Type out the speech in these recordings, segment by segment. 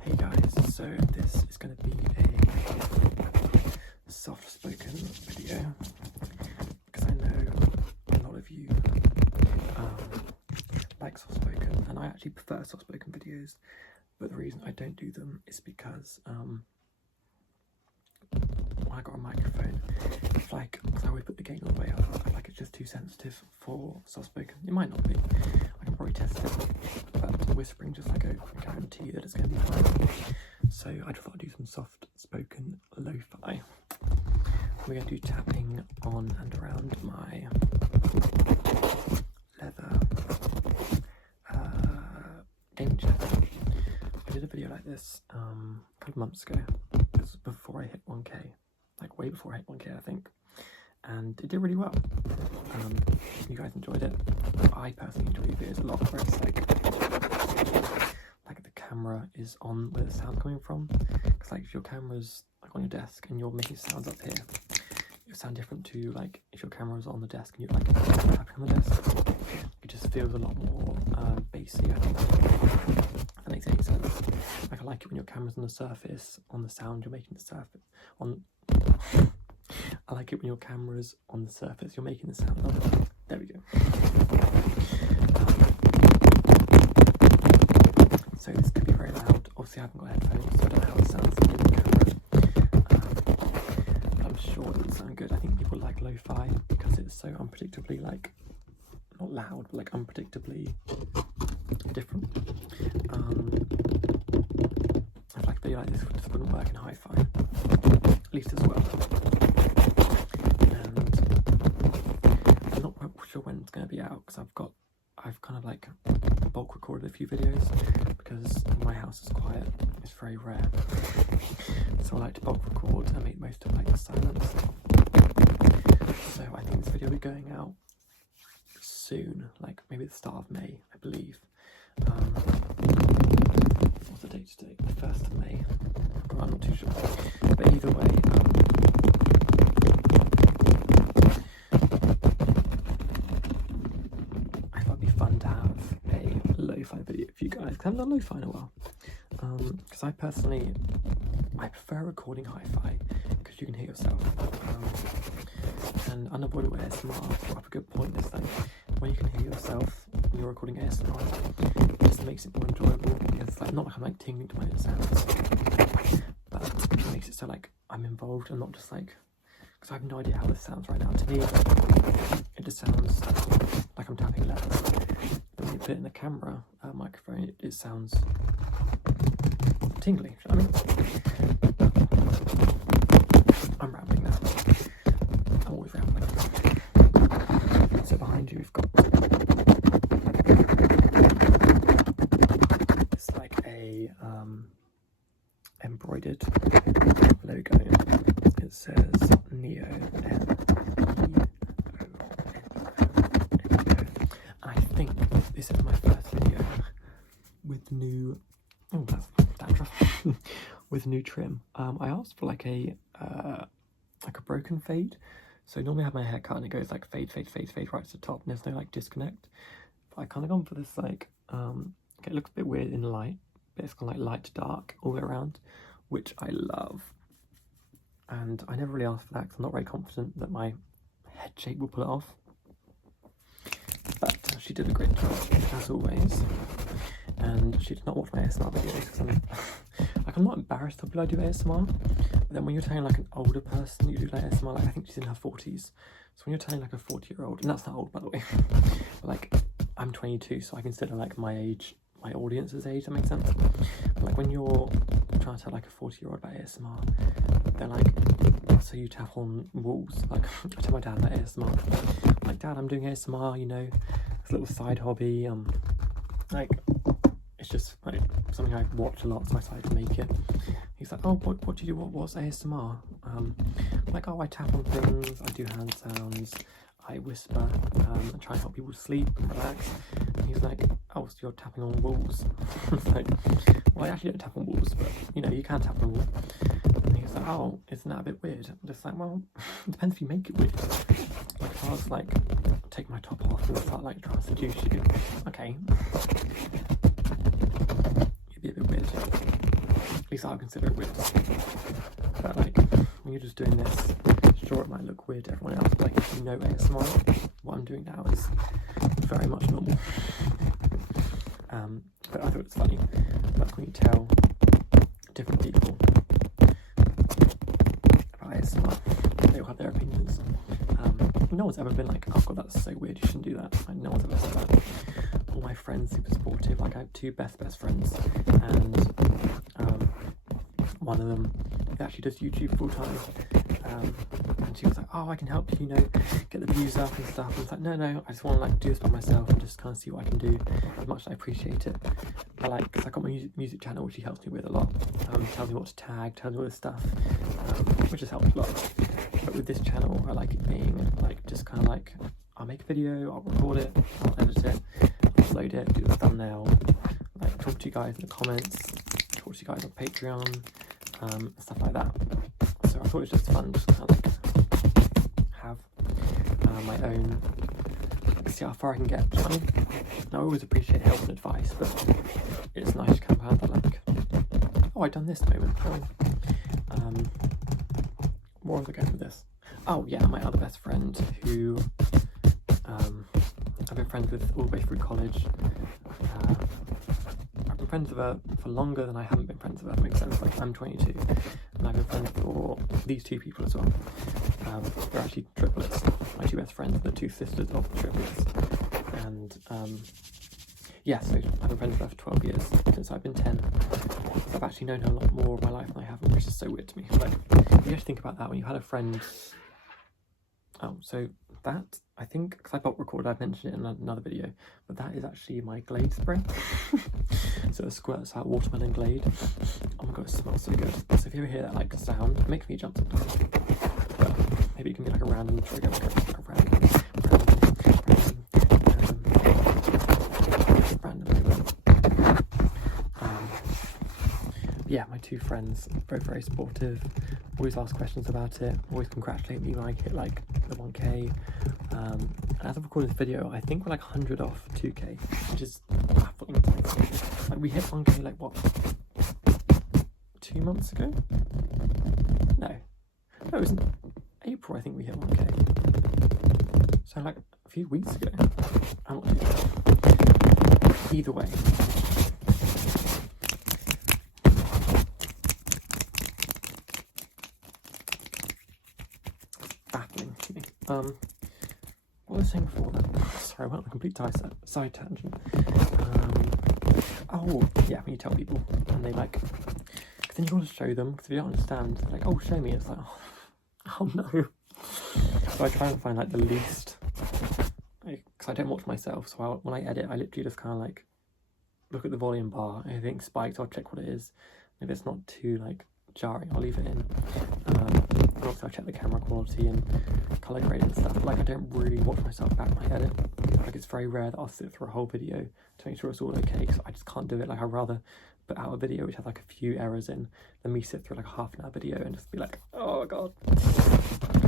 Hey guys, so this is going to be a soft-spoken video because I know a lot of you like soft-spoken, and I actually prefer soft-spoken videos, but the reason I don't do them is because when I got a microphone, it's like, because I always put the gain all the way up, I feel like it's just too sensitive for soft-spoken. It might not be, I can probably test it, but whispering just like a guarantee that it's going to be fine. So I just thought I'd do some soft-spoken lo-fi. We're going to do tapping on and around my leather gaming chair. I did a video like this a couple of months ago. It was before I hit 1k, like way before I hit 1k I think, and it did really well. You guys enjoyed it. I personally enjoy videos a lot where it's like the camera is on where the sound coming from, because like if your camera's like on your desk and you're making sounds up here, it'll sound different to like if your camera's on the desk and you're like tapping on the desk. It just feels a lot more bassy, I think. If that makes any sense. Like I like it when your camera's on the surface, on the sound you're making the surface on. I like it when your camera's on the surface, you're making the sound on. There we go. So this could be very loud. Obviously I haven't got headphones, so I don't know how it sounds in the camera. But I'm sure it would sound good. I think people like lo-fi because it's so unpredictably, like, not loud, but like unpredictably different. I feel like a video like this just wouldn't work in hi-fi, at least as well. Sure when it's going to be out, because I've kind of like bulk recorded a few videos because my house is quiet, it's very rare, so I like to bulk record and make most of like the silence. So I think this video will be going out soon, like maybe the start of May, I believe. What's the date today? The 1st of May. I'm not too sure, but either way, fun to have a lo-fi video for you guys, because I haven't done lo-fi in a while. Because I prefer recording hi-fi because you can hear yourself. And unavoidable ASMR brought up a good point. Is like when you can hear yourself when you're recording ASMR, it just makes it more enjoyable. Because it's like not like I'm like tingling to my own sounds, but it makes it so like I'm involved and not just like, because I have no idea how this sounds right now. To me, it just sounds like I'm tapping leather. But when you put it in the camera microphone, it sounds tingly. I mean, I'm rambling now. I'm always rambling. So behind you, we've got it's like a embroidered logo. It says Neo. I think this is my first video with new with new trim. I asked for like a broken fade. So normally I have my hair cut and it goes like fade right to the top, and there's no like disconnect. But I kind of gone for this like okay, it looks a bit weird in the light, but it's kind of like light to dark all the way around, which I love. And I never really asked for that because I'm not very confident that my head shape will pull it off. But she did a great job, as always. And she did not watch my ASMR videos because I'm not embarrassed of people I do ASMR. But then when you're telling like an older person you do like ASMR, like I think she's in her 40s. So when you're telling like a 40-year-old, and that's not old by the way, but like I'm 22, so I consider like my age, my audience's age, that makes sense. But like when you're trying to tell like a 40-year-old about ASMR, they're like, so you tap on walls. Like I tell my dad about ASMR. I'm like, Dad, I'm doing ASMR, you know, it's a little side hobby. Like it's just like something I watch a lot, so I decided to make it. He's like, oh, what do you do? What's ASMR? I'm like, oh, I tap on things, I do hand sounds, I whisper, and try and help people sleep and relax. And he's like, oh, so you're tapping on walls? It's like, well, I actually don't tap on walls, but you know, you can tap on a wall. And he's like, oh, isn't that a bit weird? I'm just like, well, it depends if you make it weird. Like if I was like, take my top off and start like trying to seduce you, okay. least I would consider it weird. But like, when you're just doing this, sure it might look weird to everyone else, but like if you know ASMR, what I'm doing now is very much normal. But I thought it was funny, like when you tell different people about ASMR, they all have their opinions. No one's ever been like, oh god, that's so weird, you shouldn't do that. Like, no one's ever said that. All my friends super supportive. Like I have two best friends, and one of them actually does YouTube full time. And she was like, oh, I can help you, get the views up and stuff. And I was like, no, I just want to like do this by myself and just kind of see what I can do. As much as I appreciate it, but like, cause I got my music channel, which she helps me with a lot. Tells me what to tag, tells me all this stuff, which has helped a lot. But with this channel, I like it being like just kind of like, I'll make a video, I'll record it, I'll edit it, upload it, do the thumbnail, like talk to you guys in the comments, talk to you guys on Patreon, stuff like that. So I thought it was just fun, just kind of like have my own, see how far I can get. I always appreciate help and advice, but it's nice to come out that like, oh, I've done this moment. What was I going with this? Oh yeah, my other best friend who I've been friends with all the way through college. I've been friends with her for longer than I haven't been friends with her, that makes sense. Like I'm 22 and I've been friends for these two people as well. They're actually triplets. My two best friends, the two sisters of the triplets. And yeah, so I've been friends with her for 12 years, since I've been 10. So I've actually known her a lot more of my life than I haven't, which is so weird to me. Like, you have to think about that when you had a friend. Oh, so that, I think, because I pop recorded, I've mentioned it in another video, but that is actually my Glade spray. So it squirts out watermelon Glade. Oh my god, it smells so good. So if you ever hear that like sound, it makes me jump sometimes. But maybe it can be like a random trigger, like a random yeah, my two friends, very supportive, always ask questions about it, always congratulate me when I hit like the 1k. And as I'm recording this video, I think we're like 100 off 2k, which is baffling. Like we hit 1k like what, 2 months ago? No, it was in April I think we hit 1k. So like a few weeks ago. I'm not too sure. Either way. What was I saying before that? Sorry, I went on a complete side tangent. Oh, yeah, when you tell people and they like, cause then you want to show them, because if you don't understand, they're like, oh, show me, it's like, oh no. So I try and find like the least, because I don't watch myself, so when I edit, I literally just kind of like, look at the volume bar, and if it spikes, I'll check what it is. If it's not too like jarring, I'll leave it in. And also I check the camera quality and colour grade and stuff. Like I don't really watch myself back when I edit. Like it's very rare that I'll sit through a whole video to make sure it's all okay, because I just can't do it. Like I'd rather put out a video which has like a few errors in than me sit through like a half-an-hour video and just be like, oh god.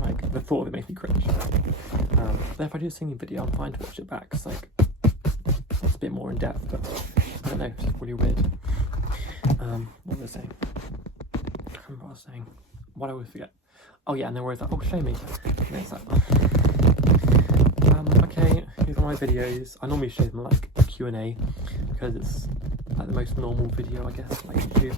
Like the thought of it makes me cringe. But if I do a singing video, I'm fine to watch it back, because like it's a bit more in depth, but I don't know, it's just really weird. What was I saying? I can't remember what I was saying. Why do I always forget? Oh yeah, and then where it's like, oh, show me. And it's like, okay, these are my videos. I normally show them like a Q&A, because it's like the most normal video, I guess, like YouTube.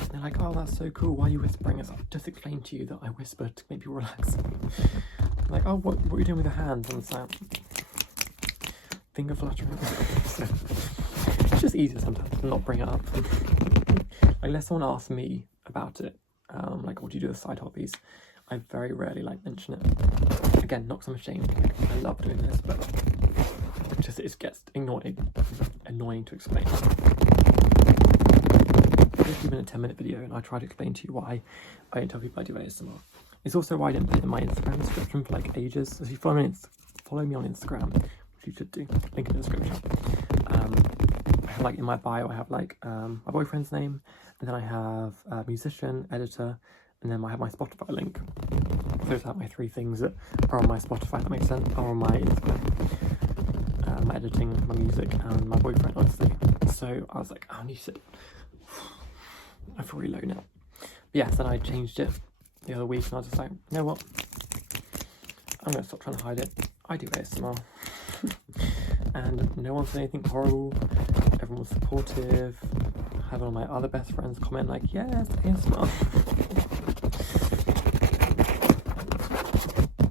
And they're like, oh, that's so cool. Why are you whispering? It's like, just explain to you that I whisper to make people relax. I'm like, oh, what are you doing with your hands? And it's like, finger fluttering. So, it's just easier sometimes to not bring it up. Like, unless someone asks me about it, like what do you do with side hobbies, I very rarely like mention it. Again, not because I'm ashamed, like, I love doing this, but just it gets annoying to explain. It's even a 10-minute video and I try to explain to you why I don't tell people I do ASMR. It's also why I didn't put it in my Instagram description for like ages. So if you follow me on Instagram, which you should do, link in the description. I have like in my bio I have like my boyfriend's name, and then I have musician, editor, and then I have my Spotify link. Those are my three things that are on my Spotify, that makes sense, are on my Instagram. my editing, my music, and my boyfriend, honestly. So I was like, I need to sit. I feel really low now. But yes, then I changed it the other week, and I was just like, you know what? I'm going to stop trying to hide it. I do ASMR. And no one said anything horrible. Everyone was supportive. I had one of my other best friends comment like, yes, ASMR.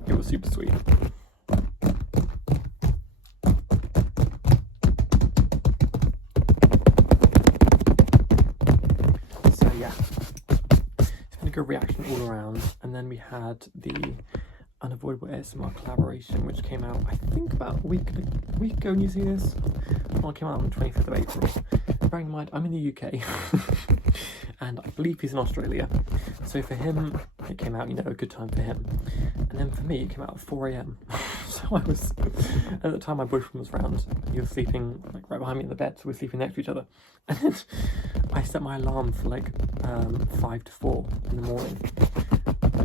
It was super sweet. So yeah, it's been a good reaction all around. And then we had the Unavoidable ASMR collaboration, which came out I think about a week ago when you see this. Well, it came out on the 25th of April. Bearing in mind I'm in the UK and I believe he's in Australia, so for him it came out, you know, a good time for him, and then for me it came out at 4 AM so I was, at the time my boyfriend was round, he was sleeping like right behind me in the bed, so we're sleeping next to each other, and then I set my alarm for like 5 to 4 in the morning,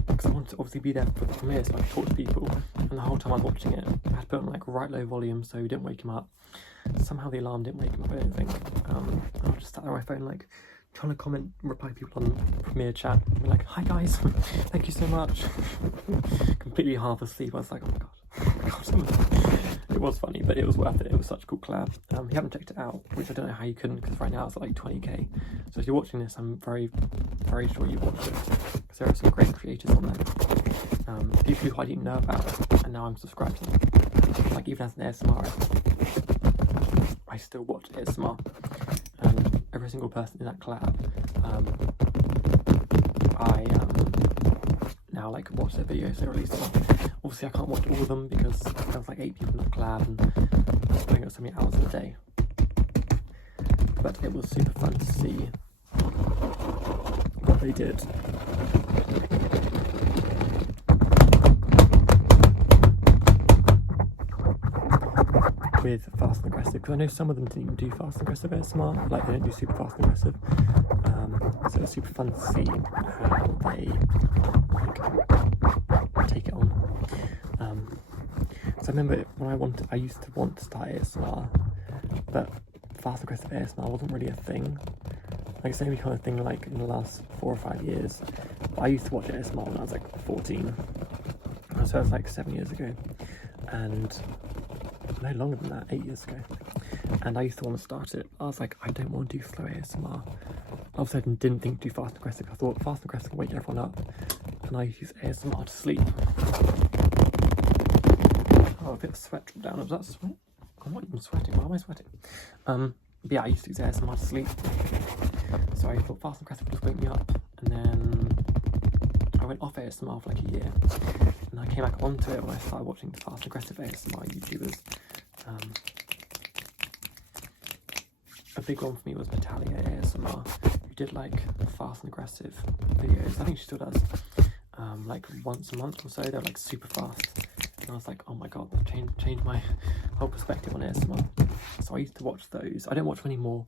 because I wanted to obviously be there for the premiere so I could talk to people, and the whole time I was watching it I had to put on like right low volume so we didn't wake him up. Somehow the alarm didn't wake him up, I don't think. I was just sat there on my phone like trying to comment, reply to people on premiere chat, and be like, hi guys, thank you so much. Completely half asleep. I was like, oh my god. It was funny, but it was worth it. It was such a cool collab. You haven't checked it out, which I don't know how you couldn't, because right now it's at like 20k. So if you're watching this, I'm very, very sure you've watched it, because there are some great creators on there. People who I didn't know about, and now I'm subscribed to them. Like even as an ASMR, I still watch ASMR. Every single person in that collab, I now like watch their videos they release them. Obviously I can't watch all of them because there was like 8 people in that collab and I was putting up so many hours a day. But it was super fun to see what they did. With fast and aggressive, because I know some of them didn't even do fast and aggressive ASMR, like they don't do super fast and aggressive, so it's super fun to see how they like take it on. So I remember when I used to want to start ASMR, but fast and aggressive ASMR wasn't really a thing. Like it's only kind of thing like in the last 4 or 5 years. But I used to watch ASMR when I was like 14, so it was like 7 years ago, and no longer than that, 8 years ago. And I used to want to start it. I was like, I don't want to do slow ASMR. Obviously I didn't think to do fast and aggressive. I thought fast and aggressive can wake everyone up, and I use ASMR to sleep. Oh, a bit of sweat dropped down. Was that sweat? I'm not even sweating. Why am I sweating? But yeah, I used to use ASMR to sleep. So I thought fast and aggressive would just wake me up, and then I went off ASMR for like a year, and I came back onto it when I started watching the fast and aggressive ASMR YouTubers. A big one for me was Natalia ASMR, who did like fast and aggressive videos. I think she still does, like once a month or so. They're like super fast, and I was like, oh my god, that changed my whole perspective on ASMR. So I used to watch those. I don't watch them anymore,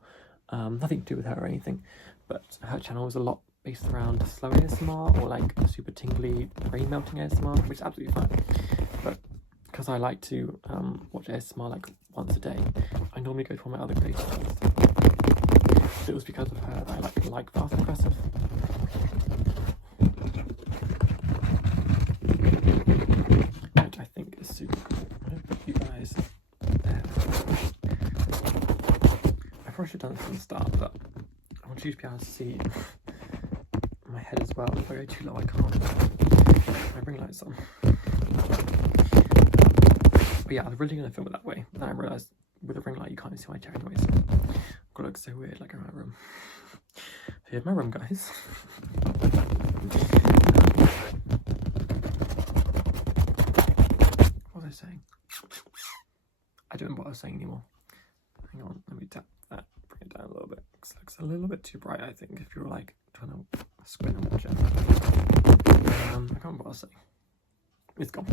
nothing to do with her or anything, but her channel was a lot based around slow ASMR or like super tingly brain melting ASMR, which is absolutely fine. But because I like to watch ASMR like once a day, I normally go to one of my other creators. So it was because of her that I like fast and aggressive. Which I think is super cool. I'm going to put you guys there. I probably should have done this from the start, but I want you to be able to see my head as well. If I go too low, I can't. My ring light's on. But yeah, I was really going to film it that way. Then I realised with a ring light you can't see my chair anyway, so I've got to look so weird like in my room. So here's my room, guys. What was I saying? I don't remember what I was saying anymore. Hang on, let me tap that, bring it down a little bit. It looks a little bit too bright, I think, if you're like trying to squint and watch it. I can't remember what I was saying. It's gone.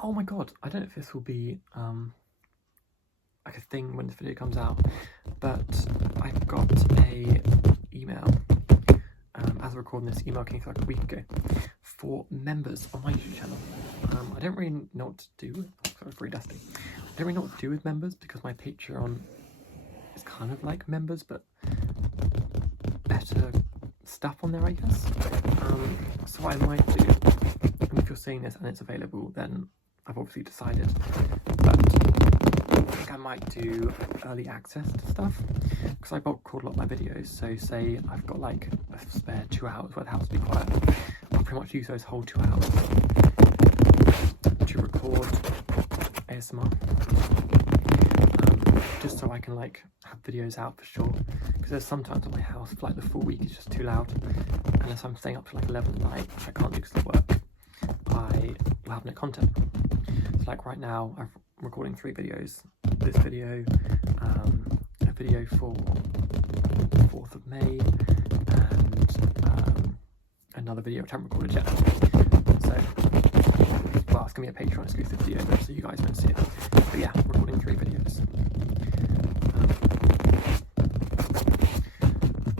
Oh my god, I don't know if this will be like a thing when this video comes out, but I got a email as a recording this, email came through like a week ago for members on my YouTube channel. I don't really know what to do with, sorry, it's really dusty. I don't really know what to do with members because my Patreon is kind of like members, but better stuff on there, I guess. So what I might do, and if you're seeing this and it's available, then I've obviously decided, but I think I might do early access to stuff, because I bulk record a lot of my videos. So say I've got like a spare 2 hours where the house will be quiet, I'll pretty much use those whole 2 hours to record ASMR, just so I can like have videos out for sure, because there's sometimes at my house for like the full week it's just too loud, unless I'm staying up to like 11 at night, which I can't do because of work, I will have no content. So like right now I'm recording 3 videos, this video, a video for the 4th of May, and another video which I haven't recorded yet. So, well, it's going to be a Patreon exclusive video though, so you guys won't see it. But yeah, I'm recording 3 videos.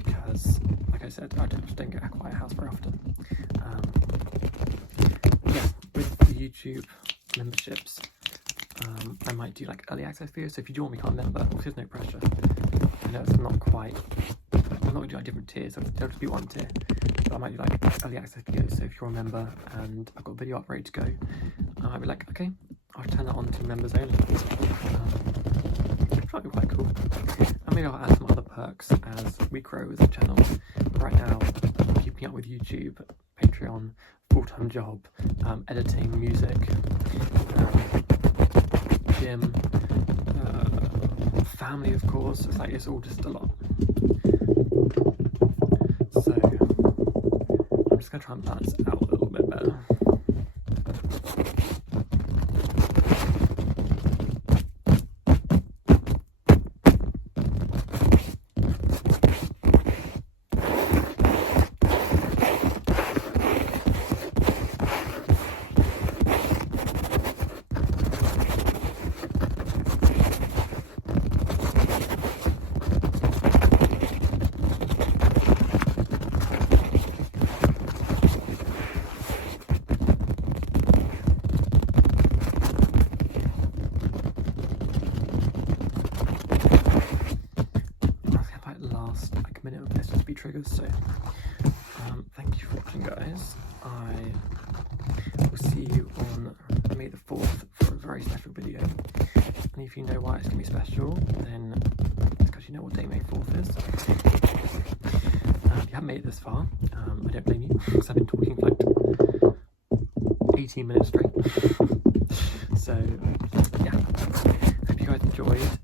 Because, like I said, I just don't get a quiet house very often. Yeah, with the YouTube memberships, I might do like early access videos, so if you do want to become a member, there's no pressure. I know it's not quite, I'm not going to do like different tiers, so there'll just be 1 tier, but I might do like early access videos. So if you're a member and I've got a video up ready to go, I might be like, okay, I'll turn that on to members only, which might be quite cool. And maybe I'll add some other perks as we grow as a channel. But right now, keeping up with YouTube, Patreon, full-time job, editing, music, gym, family of course, it's like, it's all just a lot. So I'm just going to try and balance it out a little bit better. Minute of this just be triggers. So thank you for watching, guys. I will see you on May the 4th for a very special video, and if you know why it's going to be special, then it's because you know what day May 4th is. If you haven't made it this far, I don't blame you, because I've been talking for like 18 minutes straight. So yeah, hope you guys enjoyed.